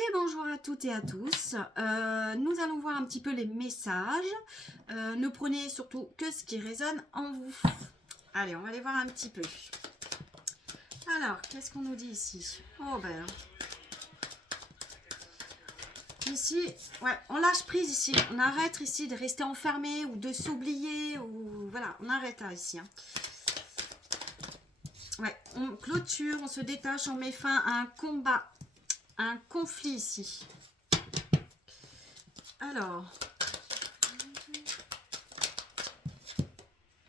Et bonjour à toutes et à tous. Nous allons voir un petit peu les messages. Ne prenez surtout que ce qui résonne en vous. Allez, on va les voir un petit peu. Alors, qu'est-ce qu'on nous dit ici? Oh ben, ici, ouais, on lâche prise ici. On arrête ici de rester enfermé ou de s'oublier. Ou voilà, on arrête là ici. Hein. Ouais, on clôture, on se détache, on met fin à un combat, un conflit ici. Alors,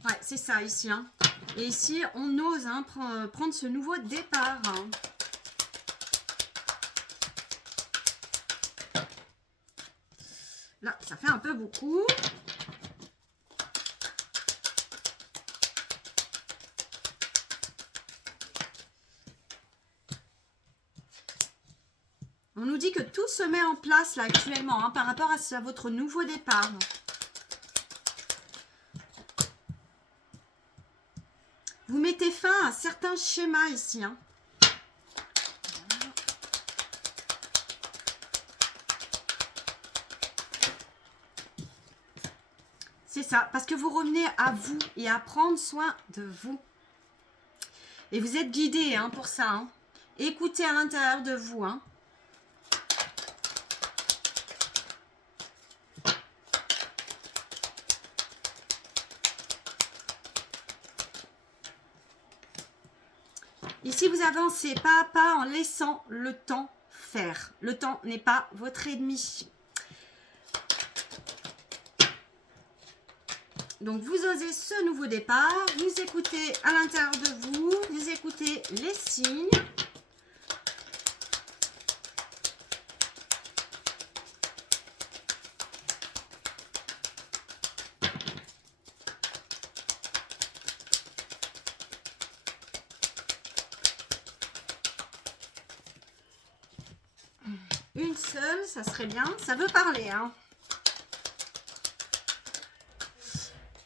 ouais, c'est ça ici. Hein. Et ici, on ose hein, prendre ce nouveau départ. Hein. Là, ça fait un peu beaucoup. On nous dit que tout se met en place là actuellement hein, par rapport à votre nouveau départ. Vous mettez fin à certains schémas ici. Hein. C'est ça, parce que vous revenez à vous et à prendre soin de vous. Et vous êtes guidé hein, pour ça. Hein. Écoutez à l'intérieur de vous. Hein. Ici, vous avancez pas à pas en laissant le temps faire. Le temps n'est pas votre ennemi. Donc, vous osez ce nouveau départ. Vous écoutez à l'intérieur de vous. Vous écoutez les signes. Une seule, ça serait bien. Ça veut parler, hein.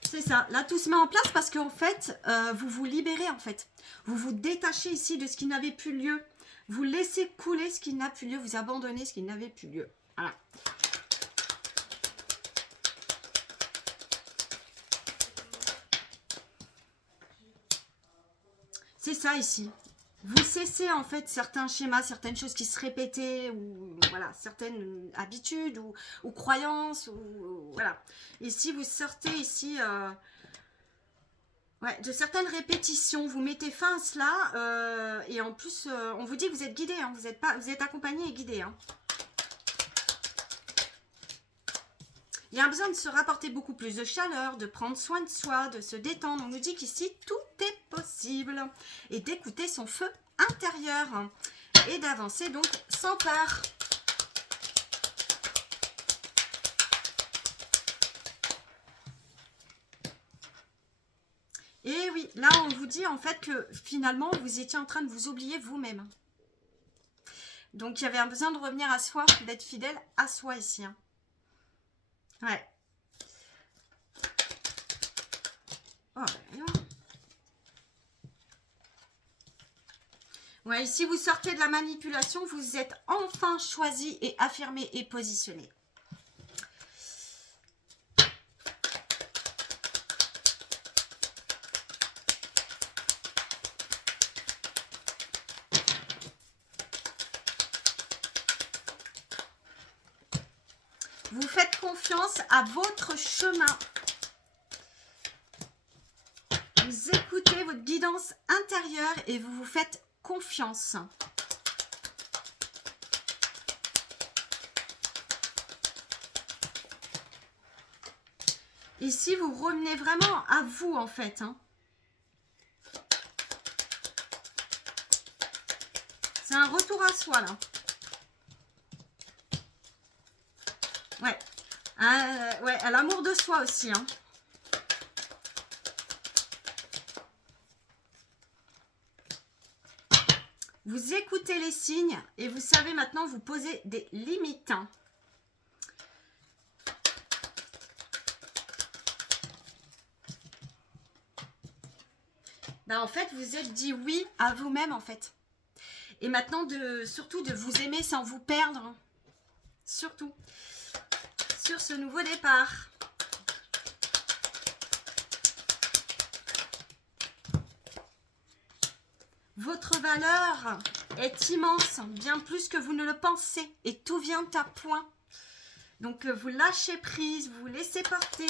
C'est ça. Là, tout se met en place parce qu'en fait, vous vous libérez, en fait. Vous vous détachez ici de ce qui n'avait plus lieu. Vous laissez couler ce qui n'a plus lieu. Vous abandonnez ce qui n'avait plus lieu. Voilà. C'est ça ici. Vous cessez en fait certains schémas, certaines choses qui se répétaient, ou voilà, certaines habitudes ou croyances, ou voilà. Ici, vous sortez ici ouais, de certaines répétitions, vous mettez fin à cela, et en plus, on vous dit que vous êtes guidé, hein, vous êtes accompagné et guidé. Hein. Il y a besoin de se rapporter beaucoup plus de chaleur, de prendre soin de soi, de se détendre. On nous dit qu'ici, tout est possible. Et d'écouter son feu intérieur. Et d'avancer donc sans peur. Et oui, là, on vous dit en fait que finalement, vous étiez en train de vous oublier vous-même. Donc, il y avait un besoin de revenir à soi, d'être fidèle à soi ici. Hein. Ouais. Oh, ben, ouais, ici, vous sortez de la manipulation, vous êtes enfin choisi et affirmé et positionné. Vous faites confiance à votre chemin. Vous écoutez votre guidance intérieure et vous vous faites confiance. Ici, vous revenez vraiment à vous, en fait. Hein. C'est un retour à soi, là. Ouais. Ouais, à l'amour de soi aussi. Hein. Vous écoutez les signes et vous savez maintenant vous poser des limites. Hein. Ben, en fait, vous êtes dit oui à vous-même, en fait. Et maintenant, surtout de vous aimer sans vous perdre. Surtout. Sur ce nouveau départ. Votre valeur est immense, bien plus que vous ne le pensez. Et tout vient à point. Donc, vous lâchez prise, vous vous laissez porter.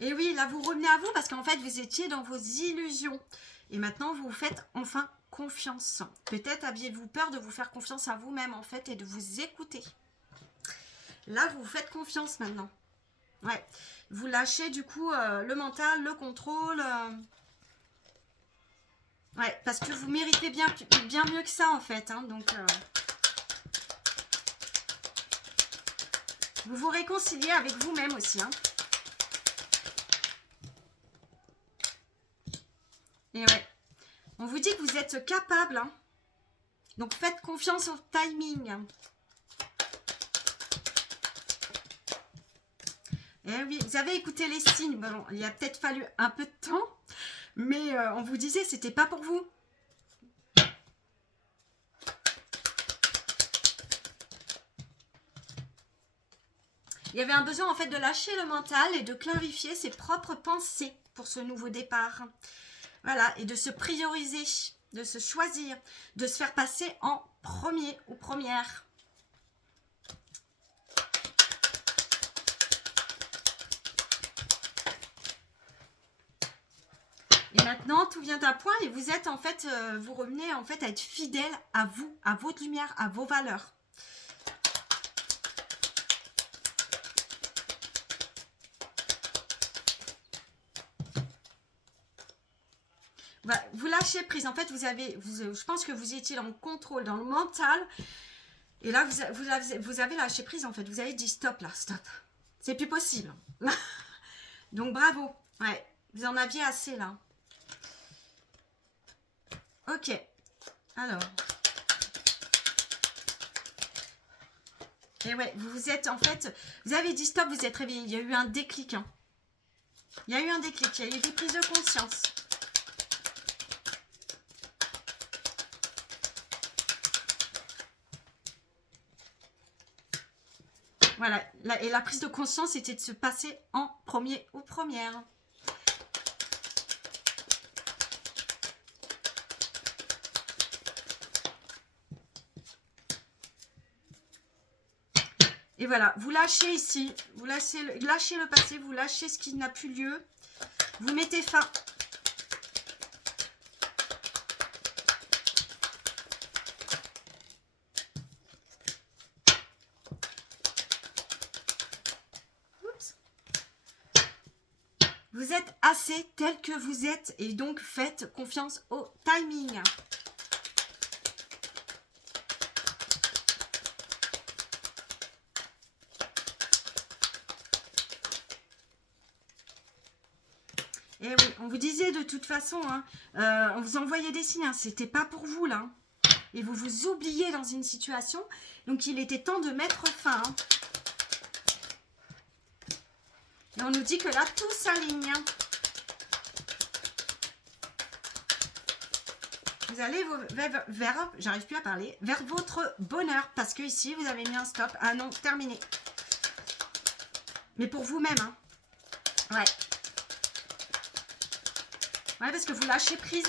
Et oui, là, vous revenez à vous parce qu'en fait, vous étiez dans vos illusions. Et maintenant, vous vous faites enfin confiance. Peut-être aviez-vous peur de vous faire confiance à vous-même, en fait, et de vous écouter. Là, vous vous faites confiance maintenant. Ouais. Vous lâchez, du coup, le mental, le contrôle. Ouais, parce que vous méritez bien mieux que ça, en fait. Hein, donc, vous vous réconciliez avec vous-même aussi. Hein. Et ouais. On vous dit que vous êtes capable. Hein. Donc, faites confiance au timing. Et oui, vous avez écouté les signes. Bon, il a peut-être fallu un peu de temps. Mais on vous disait, c'était pas pour vous. Il y avait un besoin en fait de lâcher le mental et de clarifier ses propres pensées pour ce nouveau départ. Voilà, et de se prioriser, de se choisir, de se faire passer en premier ou première. Et maintenant, tout vient à point et vous êtes en fait, vous revenez en fait à être fidèle à vous, à votre lumière, à vos valeurs. Vous lâchez prise. En fait, je pense que vous étiez dans le contrôle, dans le mental. Et là, vous avez lâché prise, en fait. Vous avez dit stop, là, stop. C'est plus possible. Donc, bravo. Ouais, vous en aviez assez, là. Ok. Alors. Et ouais, vous êtes, en fait, vous avez dit stop, vous êtes réveillé. Il y a eu un déclic. Hein. Il y a eu un déclic. Il y a eu des prises de conscience. Voilà, et la prise de conscience était de se passer en premier ou première. Et voilà, vous lâchez ici, vous lâchez le passé, vous lâchez ce qui n'a plus lieu, vous mettez fin. Vous êtes assez tel que vous êtes et donc faites confiance au timing. Et oui, on vous disait de toute façon, hein, on vous envoyait des signes, hein, c'était pas pour vous là. Et vous vous oubliez dans une situation, donc il était temps de mettre fin. Hein. Et on nous dit que là, tout s'aligne. Vous allez vers j'arrive plus à parler, vers votre bonheur. Parce que ici, vous avez mis un stop. Ah non, terminé. Mais pour vous-même. Hein. Ouais. Ouais, parce que vous lâchez prise.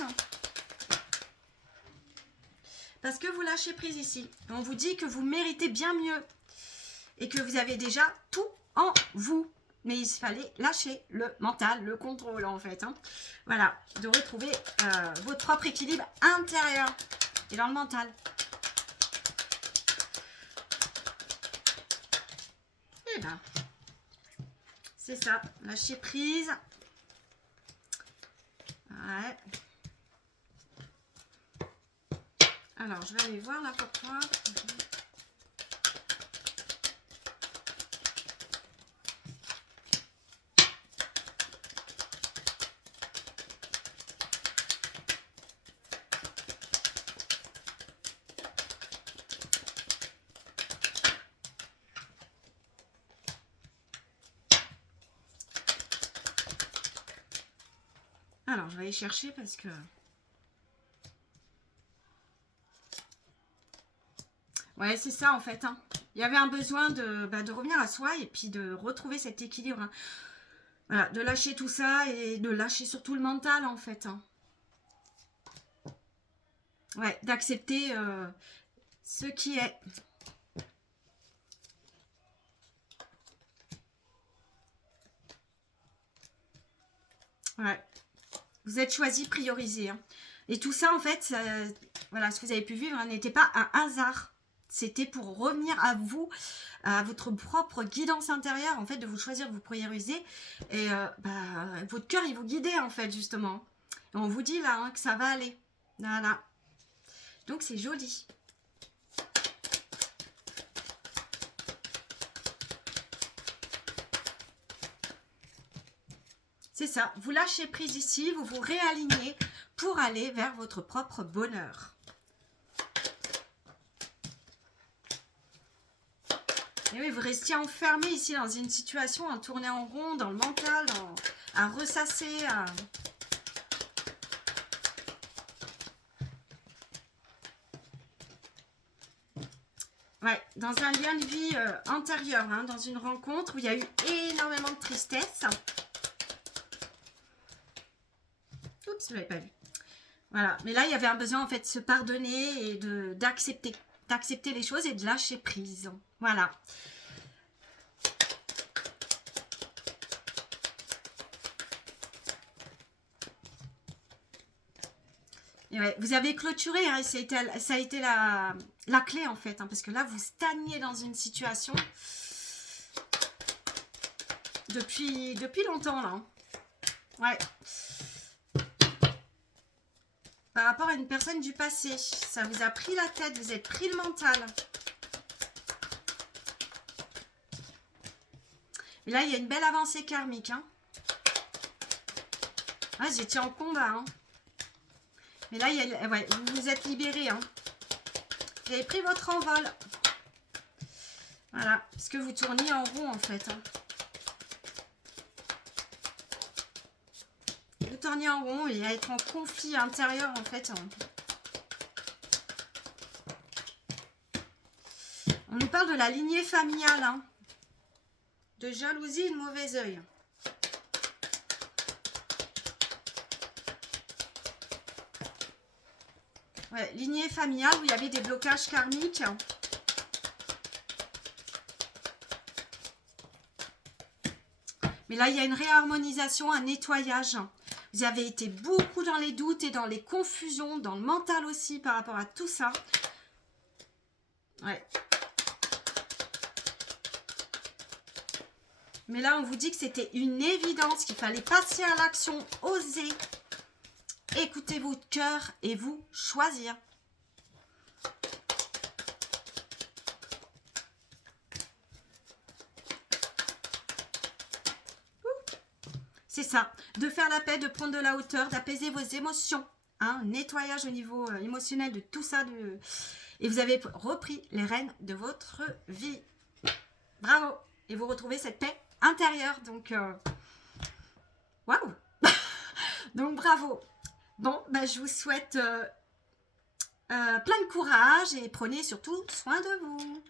Parce que vous lâchez prise ici. On vous dit que vous méritez bien mieux. Et que vous avez déjà tout en vous. Mais il fallait lâcher le mental, le contrôle en fait. Hein. Voilà, de retrouver votre propre équilibre intérieur et dans le mental. Et ben, c'est ça, lâcher prise. Ouais. Alors, je vais aller voir là pourquoi. Alors, je vais aller chercher parce que... Ouais, c'est ça en fait. Hein. Il y avait un besoin de revenir à soi et puis de retrouver cet équilibre. Hein. Voilà, de lâcher tout ça et de lâcher surtout le mental en fait. Hein. Ouais, d'accepter ce qui est. Ouais. Vous êtes choisi, priorisé. Hein. Et tout ça en fait, voilà, ce que vous avez pu vivre hein, n'était pas un hasard. C'était pour revenir à vous, à votre propre guidance intérieure, en fait, de vous choisir, de vous prioriser. Et votre cœur, il vous guidait, en fait, justement. Et on vous dit, là, hein, que ça va aller. Voilà. Donc, c'est joli. C'est ça. Vous lâchez prise ici, vous vous réalignez pour aller vers votre propre bonheur. Et oui, vous restiez enfermé ici dans une situation, à tourner en rond, dans le mental, à ressasser. Ouais, dans un lien de vie antérieur, hein, dans une rencontre où il y a eu énormément de tristesse. Oups, je ne l'avais pas vu. Voilà, mais là, il y avait un besoin en fait de se pardonner et d'accepter les choses et de lâcher prise. Voilà. Et ouais, vous avez clôturé, hein, ça a été la clé en fait, hein, parce que là, vous stagnez dans une situation depuis longtemps là. Ouais. Par rapport à une personne du passé, ça vous a pris la tête, vous êtes pris le mental. Et là, il y a une belle avancée karmique. Hein. Ah, j'étais en combat. Hein. Mais là, ouais, vous vous êtes libéré. Hein. Vous avez pris votre envol. Voilà, parce que vous tourniez en rond en fait. Hein. Vous tourniez en rond et à être en conflit intérieur en fait. Hein. On nous parle de la lignée familiale. Hein. De jalousie et de mauvais œil. Ouais, lignée familiale où il y avait des blocages karmiques. Mais là, il y a une réharmonisation, un nettoyage. Vous avez été beaucoup dans les doutes et dans les confusions, dans le mental aussi par rapport à tout ça. Ouais. Mais là, on vous dit que c'était une évidence, qu'il fallait passer à l'action, oser. Écoutez votre cœur et vous choisir. C'est ça, de faire la paix, de prendre de la hauteur, d'apaiser vos émotions. Hein, nettoyage au niveau émotionnel de tout ça. Et vous avez repris les rênes de votre vie. Bravo. Et vous retrouvez cette paix intérieure. Donc, waouh. Donc, bravo. Bon, ben, je vous souhaite plein de courage et prenez surtout soin de vous.